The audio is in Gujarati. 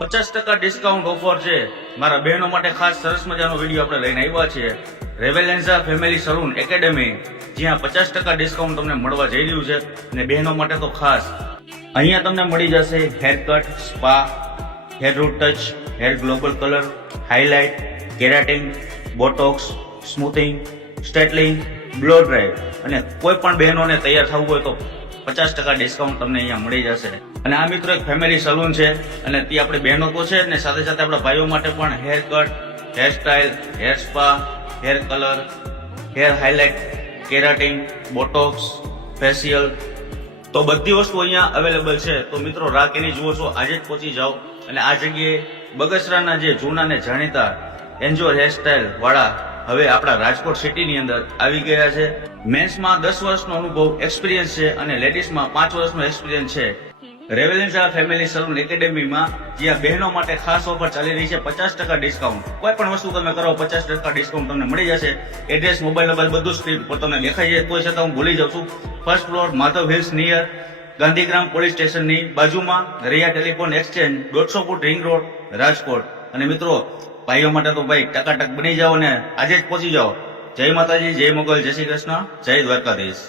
50% ડિસ્કાઉન્ટ ઓફર છે મારા બહેનો માટે ખાસ સરસ મજાનો વિડીયો આપણે લઈને આવ્યા છીએ. રેવેલેન્ઝા ફેમિલી સલૂન એકેડેમી, જ્યાં 50% ડિસ્કાઉન્ટ તમને મળવા જઈ રહ્યું છે અને બહેનો માટે તો ખાસ. અહીંયા તમને મળી જશે hair cut, spa, hair root touch, hair global colour, highlight, keratin, botox, smoothing, straightening, blow dry અને કોઈ પણ બહેનોને તૈયાર થવું હોય તો 50% ડિસ્કાઉન્ટ તમને અહીંયા મળી જશે. અને આ મિત્રો એક ફેમિલી સલૂન છે અને તે આપણે બહેનો તો છે ને સાથે સાથે આપણા ભાઈઓ માટે પણ hair cut, hair style, hair spa, hair colour, hair highlight, keratin, botox, facial, તો બધી વસ્તુ અહીંયા અવેલેબલ છે. તો મિત્રો રાહ કેની જુઓ છો, આજે જ પહોંચી જાઓ. અને આ જગ્યાએ બગસરાના જે જૂના ને જાણીતા એન્જોર હેરસ્ટાઇલ વાળા હવે આપણા રાજકોટ સિટીની અંદર આવી ગયા છે. મેન્સમાં 10 વર્ષનો અનુભવ એક્સપિરિયન્સ છે અને લેડીઝમાં 5 વર્ષનો એક્સપિરિયન્સ છે. રેવેલેન્ઝા ફેમિલી સલૂન એકેડેમીમાં જ્યાં બહેનો માટે ખાસ ઓફર ચાલી રહી છે, 50% ડિસ્કાઉન્ટ. કોઈ પણ વસ્તુ તમે કરો 50% ડિસ્કાઉન્ટ તમને મળી જશે. એડ્રેસ, મોબાઈલ નંબર બધું સ્ક્રીન પર તમને દેખાઈ જાય, કોઈ છતાં હું ભૂલી જાઉં છું. First floor, Madhav hills near Gandhigram police સ્ટેશનની બાજુમાં, Riya telephone exchange, 150 foot ring road, Rajkot. અને મિત્રો ભાઈઓ માટે તો ભાઈ ટકાટક બની જાઓ ને આજે જ પહોંચી જાઓ. જય માતાજી, જય મોગલ, જય શ્રી કૃષ્ણ, જય દ્વારકાધીશ.